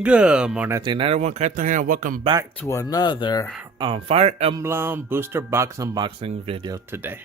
Good morning, everyone. Kaito here, and welcome back to another Fire Emblem booster box unboxing video today.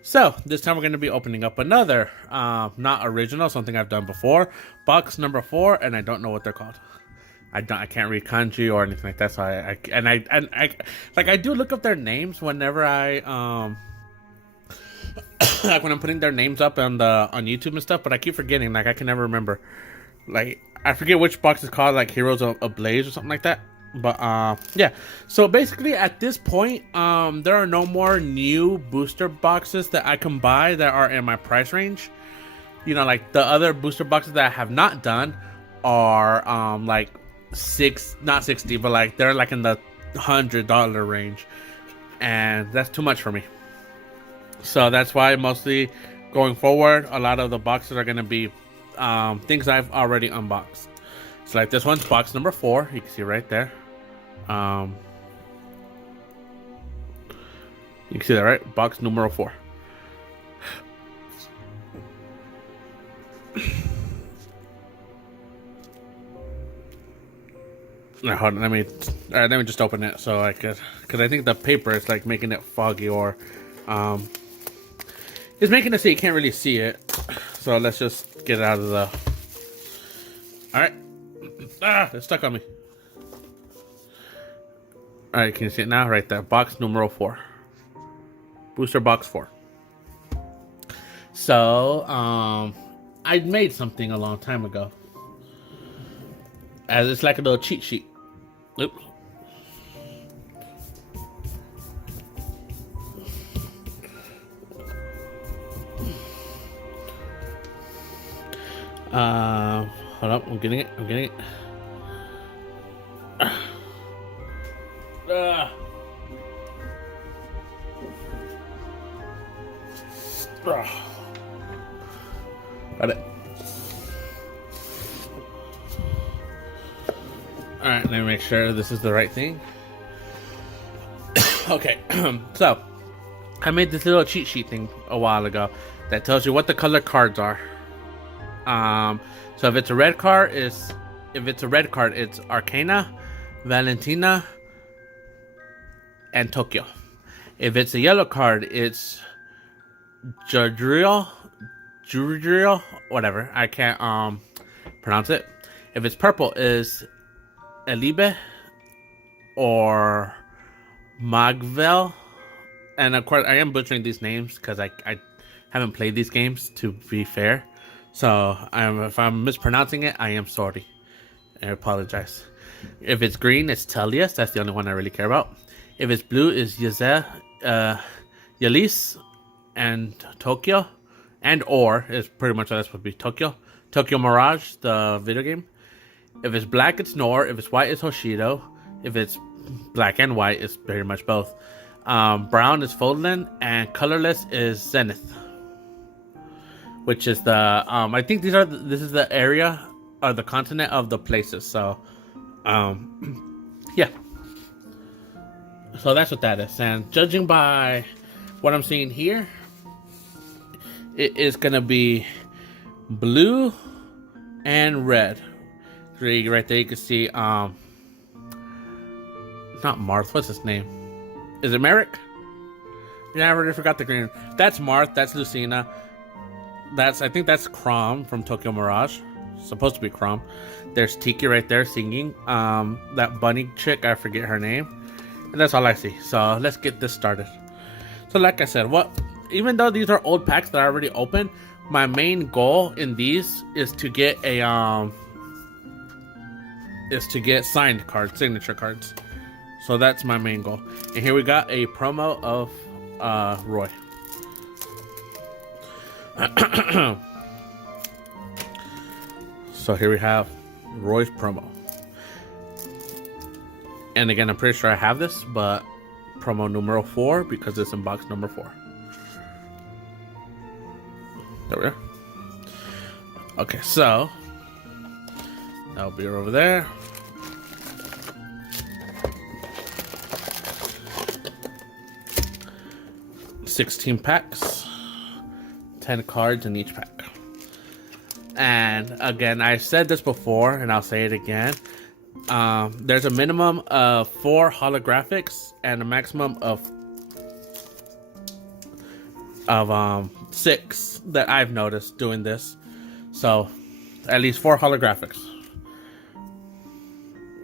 So this time we're going to be opening up another, not original, something I've done before, box number 4, and I don't know what they're called. I can't read kanji or anything like that. So I do look up their names whenever I like when I'm putting their names up on YouTube and stuff, but I keep forgetting. Like I can never remember. Like I forget which box is called, like Heroes of Blaze or something like that. But yeah. So basically, at this point, there are no more new booster boxes that I can buy that are in my price range. You know, like the other booster boxes that I have not done are like not 60, but like they're like in the $100 range, and that's too much for me. So that's why mostly going forward, a lot of the boxes are gonna be things I've already unboxed. So like this one's box number 4. You can see right there. You can see that, right? Box numero 4. Now, hold on, let me just open it so I could, because I think the paper is like making it foggy, or it's making it so you can't really see it. So let's just get it out of the. All right. It's stuck on me. All right, can you see it now? Right there, box numero 4. Booster box 4. So, I made something a long time ago. As it's like a little cheat sheet. Oops. Hold up, I'm getting it. Got it. Alright, let me make sure this is the right thing. Okay, so I made this little cheat sheet thing a while ago that tells you what the color cards are. So if it's a red card, it's Arcana, Valentina, and Tokyo. If it's a yellow card, it's Jadriel, whatever. I can't pronounce it. If it's purple, is Elibe or Magvel. And of course, I am butchering these names because I haven't played these games, to be fair. So if I'm mispronouncing it, I am sorry. I apologize. If it's green, it's Telius. That's the only one I really care about. If it's blue, it's Yalis and Tokyo. And or is pretty much that's would be Tokyo. Tokyo Mirage, the video game. If it's black, it's Nor. If it's white, it's Hoshido. If it's black and white, it's very much both. Brown is Fodlan, and colorless is Zenith. Which is the I think this is the area or the continent of the places. So yeah. So that's what that is. And judging by what I'm seeing here, it is gonna be blue and red. Right there you can see not Marth, what's his name? Is it Merrick? Yeah, I already forgot the green. That's Marth, that's Lucina. I think that's Crom from Tokyo Mirage. Supposed to be Crom. There's Tiki right there singing. That bunny chick, I forget her name. And that's all I see. So let's get this started. So like I said, even though these are old packs that I already opened, my main goal in these is to get signed cards, signature cards. So that's my main goal. And here we got a promo of Roy. So here we have Roy's promo. And again, I'm pretty sure I have this, but promo numero 4 because it's in box number 4. There we are. Okay, so that'll be over there. $16 packs. 10 cards in each pack. And again, I said this before, and I'll say it again. There's a minimum of 4 holographics and a maximum of 6 that I've noticed doing this. So at least 4 holographics.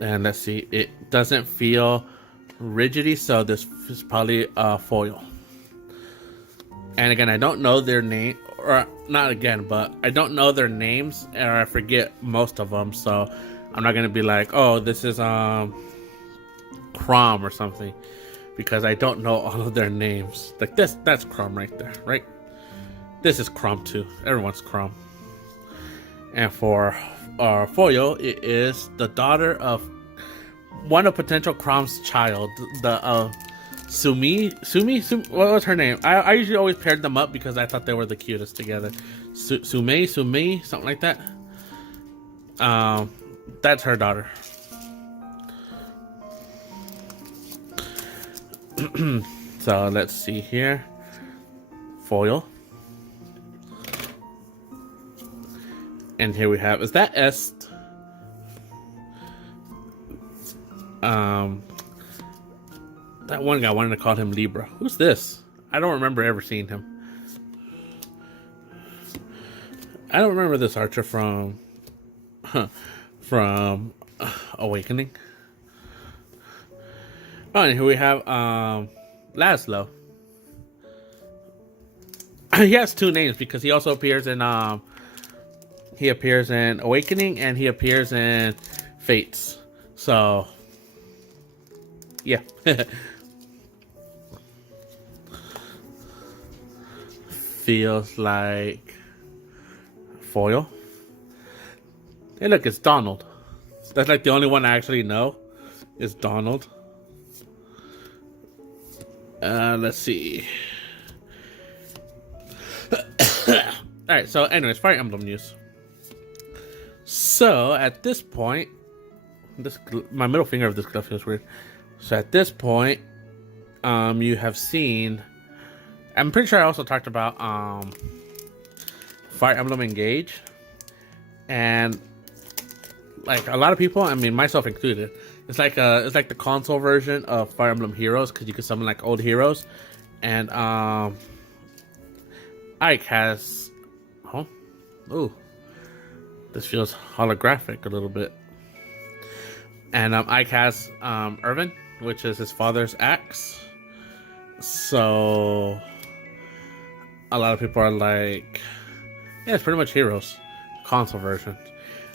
And let's see, it doesn't feel rigidy, so this is probably a foil. And again, I don't know their name, or not again, but I don't know their names, or I forget most of them, so I'm not gonna be like, oh, this is Crom or something, because I don't know all of their names. Like that's Crom right there, right? This is Crom too. Everyone's Crom. And for our foil, it is the daughter of one of potential Crom's child, the Sumi, what was her name? I usually always paired them up because I thought they were the cutest together. Sumi, something like that. That's her daughter. So let's see here. Foil. And here we have, is that Est? That one guy wanted to call him Libra. Who's this? I don't remember ever seeing him. I don't remember this archer from Awakening. Oh, and here we have Laszlo. He has 2 names because he also appears in Awakening and he appears in Fates. So yeah. Feels like foil. Hey, look, it's Donald. That's like the only one I actually know is Donald. Let's see. Alright, so anyways, Fire Emblem news. So at this point, my middle finger of this glove feels weird. So at this point, you have seen, I'm pretty sure I also talked about Fire Emblem Engage, and like a lot of people, I mean myself included, it's like the console version of Fire Emblem Heroes because you can summon like old heroes, and Ike has, ooh, this feels holographic a little bit, and Ike has Irvin, which is his father's axe. So a lot of people are like, yeah, it's pretty much Heroes console version.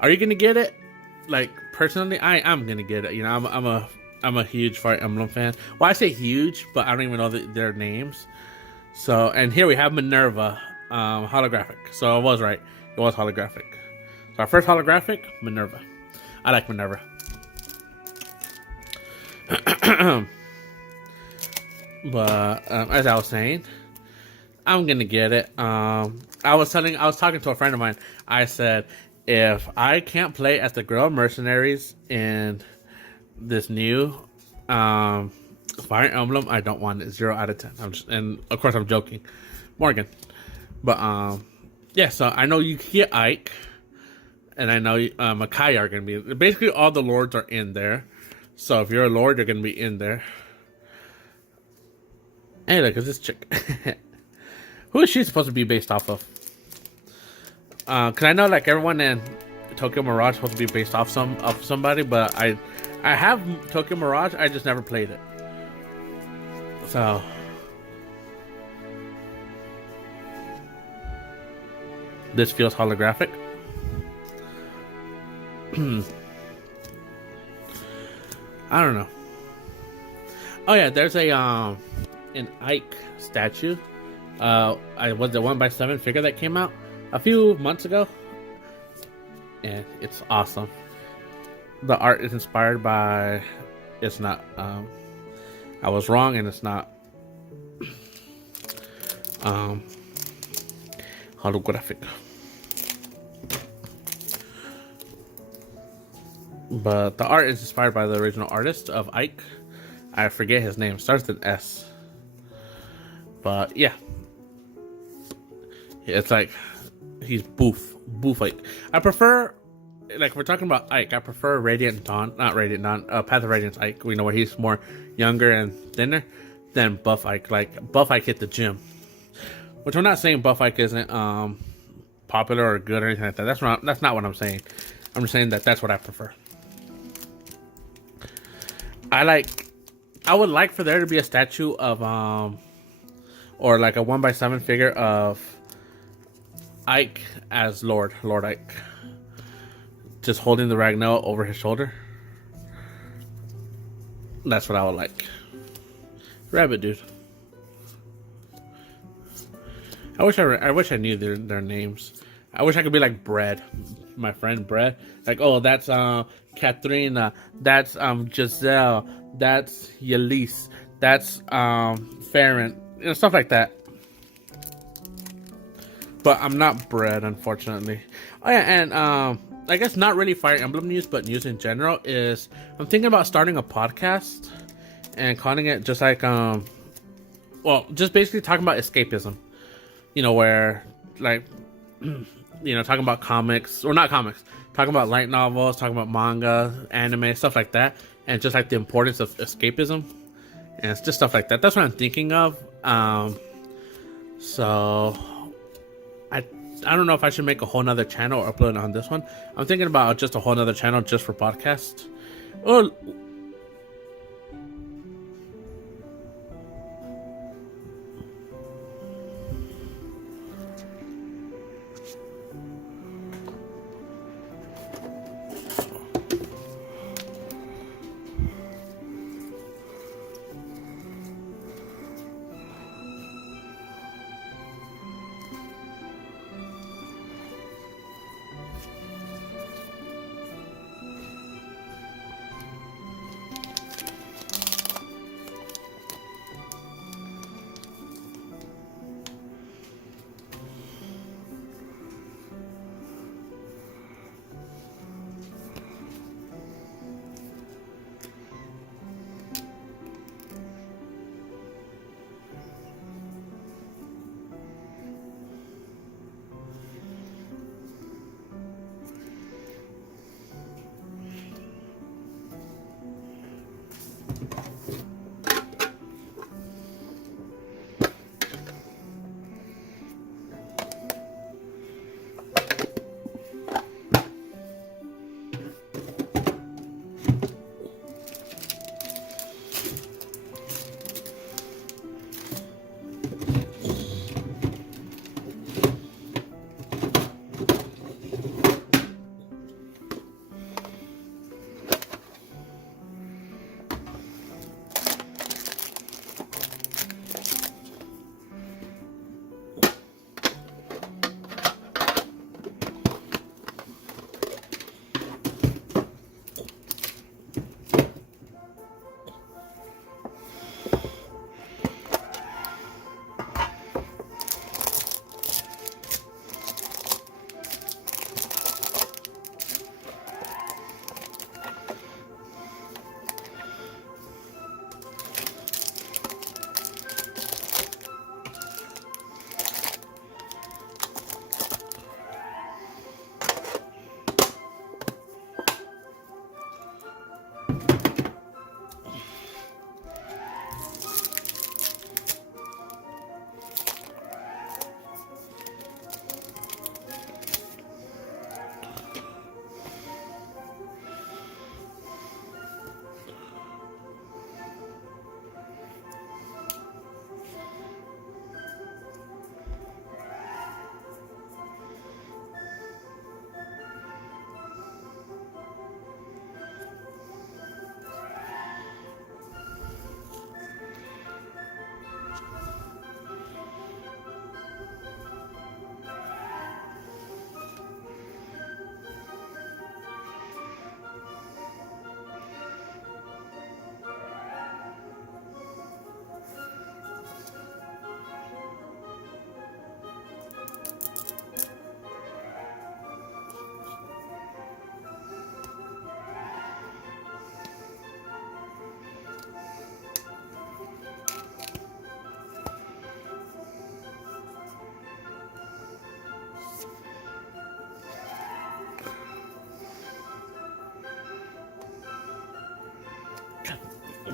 Are you gonna get it? Like personally, I'm gonna get it. You know, I'm a huge Fire Emblem fan. Well, I say huge, but I don't even know their names. So, and here we have Minerva, holographic. So I was right. It was holographic. So our first holographic, Minerva. I like Minerva. But as I was saying, I'm gonna get it. I was talking to a friend of mine. I said, if I can't play as the girl mercenaries in this new Fire Emblem, I don't want it. 0 out of 10. And of course I'm joking, Morgan. But yeah. So I know you can get Ike, and I know Makai are gonna be. Basically, all the lords are in there. So if you're a lord, you're gonna be in there. Hey, look, it's this chick. Who is she supposed to be based off of? Cause I know like everyone in Tokyo Mirage is supposed to be based off somebody, but I have Tokyo Mirage, I just never played it. So this feels holographic. I don't know. Oh yeah, there's a an Ike statue. I was the 1x7 figure that came out a few months ago, and it's awesome. The art is inspired by, it's not, I was wrong, and it's not holographic, but the art is inspired by the original artist of Ike. I forget his name, starts with S, but yeah, it's like He's boof Ike. I prefer, like, if we're talking about Ike, I prefer Radiant Dawn, not Radiant Dawn, Path of Radiance Ike. We know where he's more younger and thinner than Buff Ike. Like, Buff Ike hit the gym, which I'm not saying Buff Ike isn't popular or good or anything like that. That's not what I'm saying. I'm just saying that that's what I prefer. I would like for there to be a statue of or like a 1x7 figure of Ike as Lord Ike, just holding the Ragnar over his shoulder. That's what I would like. Rabbit dude. I wish I knew their names. I wish I could be like Bread, my friend Bread. Like, oh, that's Katrina, that's Giselle, that's Yelise, that's Farron, stuff like that. But I'm not Bread, unfortunately. Oh yeah, and I guess not really Fire Emblem news, but news in general is I'm thinking about starting a podcast and calling it just like just basically talking about escapism. Where like talking about comics, or not comics, talking about light novels, talking about manga, anime, stuff like that, and just like the importance of escapism, and it's just stuff like that. That's what I'm thinking of. So I don't know if I should make a whole nother channel or upload it on this one. I'm thinking about just a whole nother channel just for podcasts. Or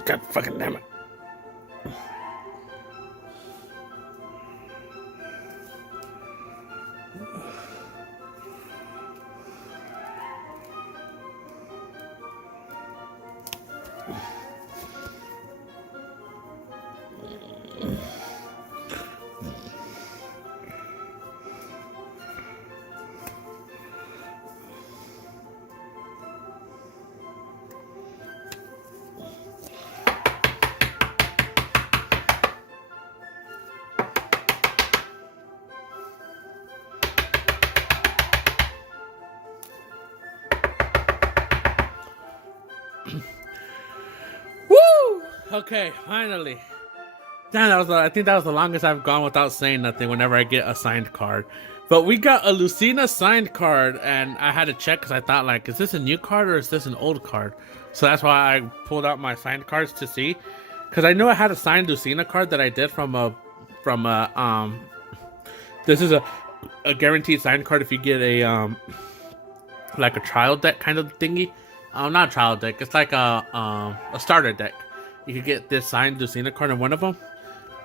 God fucking damn it. Woo! Okay, finally. Damn, I think that was the longest I've gone without saying nothing whenever I get a signed card. But we got a Lucina signed card, and I had to check because I thought, like, is this a new card or is this an old card? So that's why I pulled out my signed cards to see. Because I knew I had a signed Lucina card that I did from a, this is a guaranteed signed card if you get a, like a trial deck kind of thingy. Not a trial deck, it's like a starter deck. You could get this signed Lucina card in one of them.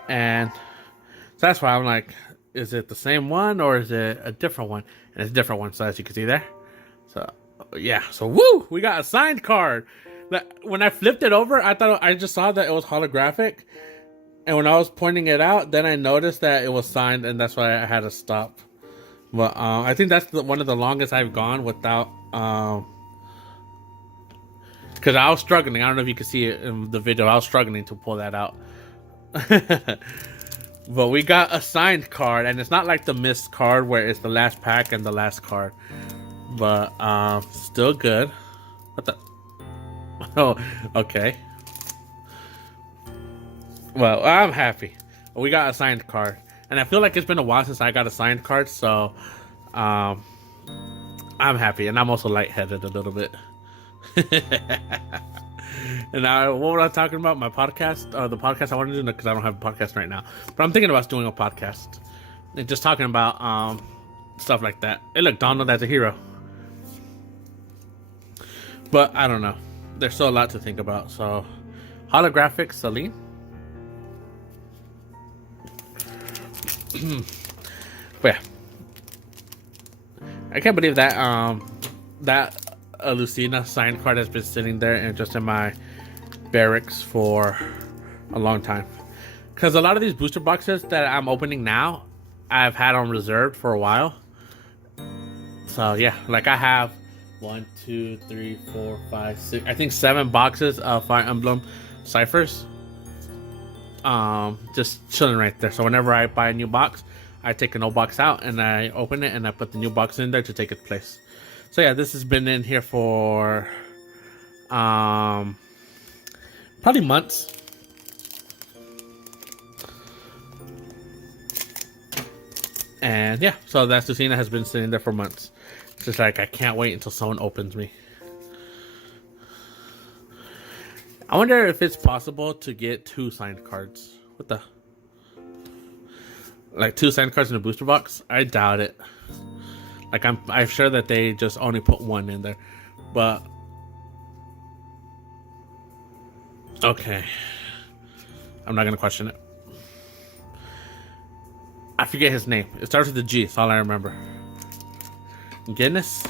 And so that's why I'm like, is it the same one or is it a different one? And it's a different one, so as you can see there. So yeah, so woo, we got a signed card. When I flipped it over, I just saw that it was holographic, and when I was pointing it out, then I noticed that it was signed, and that's why I had to stop. But I think that's one of the longest I've gone without, because I was struggling. I don't know if you can see it in the video. I was struggling to pull that out. But we got a signed card, and it's not like the missed card where it's the last pack and the last card, but still good. What the? Oh, okay. Well, I'm happy. We got a signed card, and I feel like it's been a while since I got a signed card, so I'm happy, and I'm also lightheaded a little bit. And what was I talking about? My podcast, the podcast I want to do, because I don't have a podcast right now. But I'm thinking about doing a podcast and just talking about stuff like that. Hey, look, Donald as a hero. But I don't know. There's still a lot to think about. So, holographic Celine. But yeah, I can't believe that that a Lucina signed card has been sitting there and just in my barracks for a long time, because a lot of these booster boxes that I'm opening now I've had on reserve for a while. So yeah, like I have 1, 2, 3, 4, 5, 6, I think 7 boxes of Fire Emblem Ciphers just chilling right there. So whenever I buy a new box, I take an old box out and I open it and I put the new box in there to take its place. So yeah, this has been in here for probably months. And yeah, so that Lucina has been sitting there for months. It's just like I can't wait until someone opens me. I wonder if it's possible to get 2 signed cards. What the? Like 2 signed cards in a booster box? I doubt it. Like I'm sure that they just only put 1 in there, but okay, I'm not gonna question it. I forget his name. It starts with a G. That's all I remember. Guinness?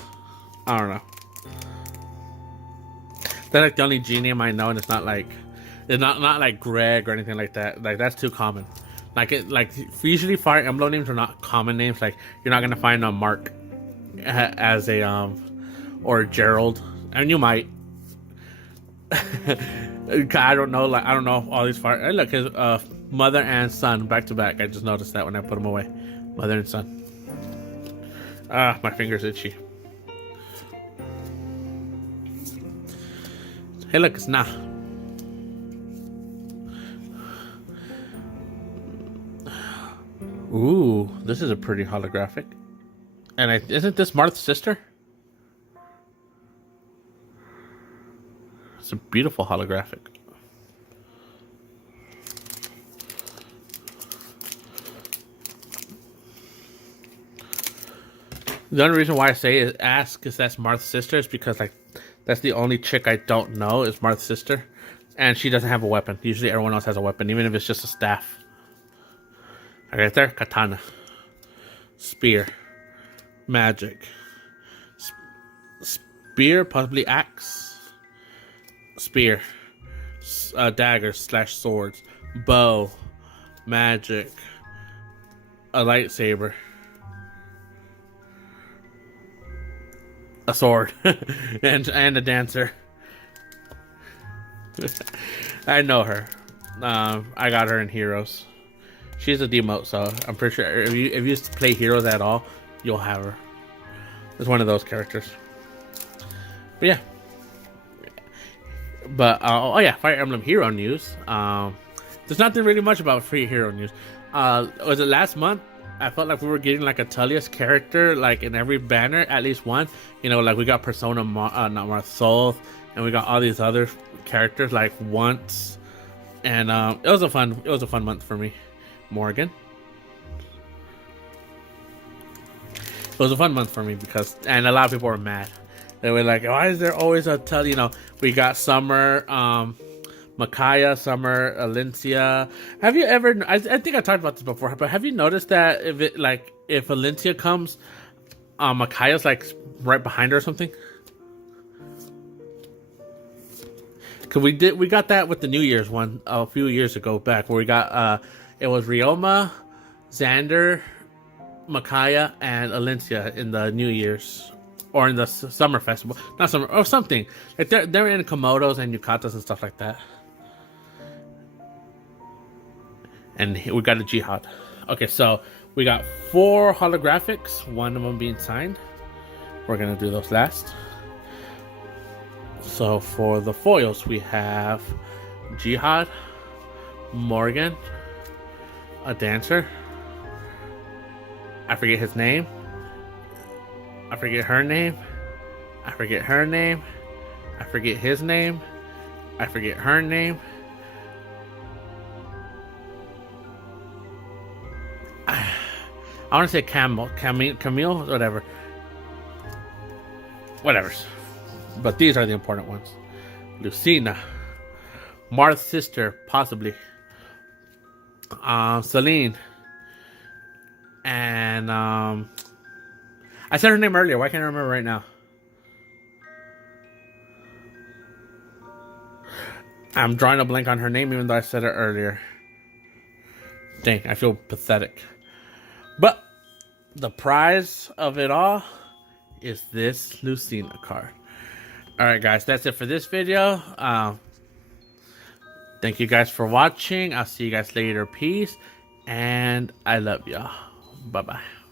I don't know. That's like the only G name I know, and it's not like like Greg or anything like that. Like that's too common. Like usually Fire Emblem names are not common names. Like you're not gonna find a Mark as a or Gerald, and you might. I don't know. Like I don't know if all these fire. Hey, look, his mother and son back to back. I just noticed that when I put them away, mother and son. My finger's itchy. Hey, look, it's nah. Ooh, this is a pretty holographic. And isn't this Marth's sister? It's a beautiful holographic. The only reason why I say is ask is that's Marth's sister is because like that's the only chick I don't know is Marth's sister. And she doesn't have a weapon. Usually everyone else has a weapon, even if it's just a staff. Right there, katana. Spear. Magic. Spear, possibly axe. Spear. Daggers / swords. Bow. Magic. A lightsaber. A sword. and a dancer. I know her. I got her in Heroes. She's a demote, so I'm pretty sure if you play Heroes at all, you'll have her. It's one of those characters. But yeah. But oh yeah, Fire Emblem Hero news. There's nothing really much about free hero news. Was it last month? I felt like we were getting like a Tullius character like in every banner, at least one. You know, like we got Persona, not Marth Soul, and we got all these other characters like once. And it was a fun month for me. Morgan. It was a fun month for me because, and a lot of people were mad. They were like, why is there always a Tullius? You know, we got Summer, Micaiah, Summer, Alencia. Have you ever? I think I talked about this before, but have you noticed that if Alencia comes, Micaiah's like right behind her or something? Cause we got that with the New Year's one a few years ago back, where we got it was Ryoma, Xander, Micaiah, and Alencia in the New Year's. Or in the summer festival, not summer or something. Like they're in Komodos and Yukatas and stuff like that. And we got a Jihad. Okay, so we got 4 holographics, one of them being signed. We're gonna do those last. So for the foils, we have Jihad, Morgan, a dancer. I forget his name. I forget her name. I forget her name. I forget his name. I forget her name. I want to say Camille, whatever. Whatever's. But these are the important ones. Lucina. Marth's sister, possibly. Celine. And I said her name earlier. Why can't I remember right now? I'm drawing a blank on her name, even though I said it earlier. Dang, I feel pathetic. But the prize of it all is this Lucina card. Alright guys, that's it for this video. Thank you guys for watching. I'll see you guys later. Peace. And I love y'all. Bye-bye.